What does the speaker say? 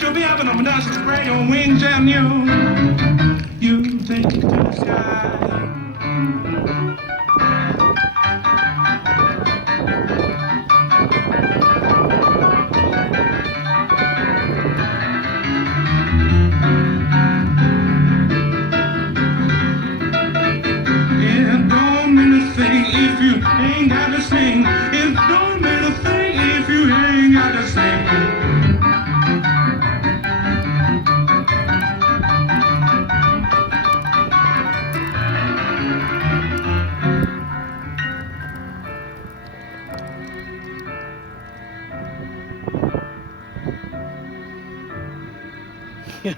You'll be having them dust spread your wings and you take it to the sky. It don't mean a thing if you ain't got to sing. It don't mean a thing if you ain't got to sing. Yeah.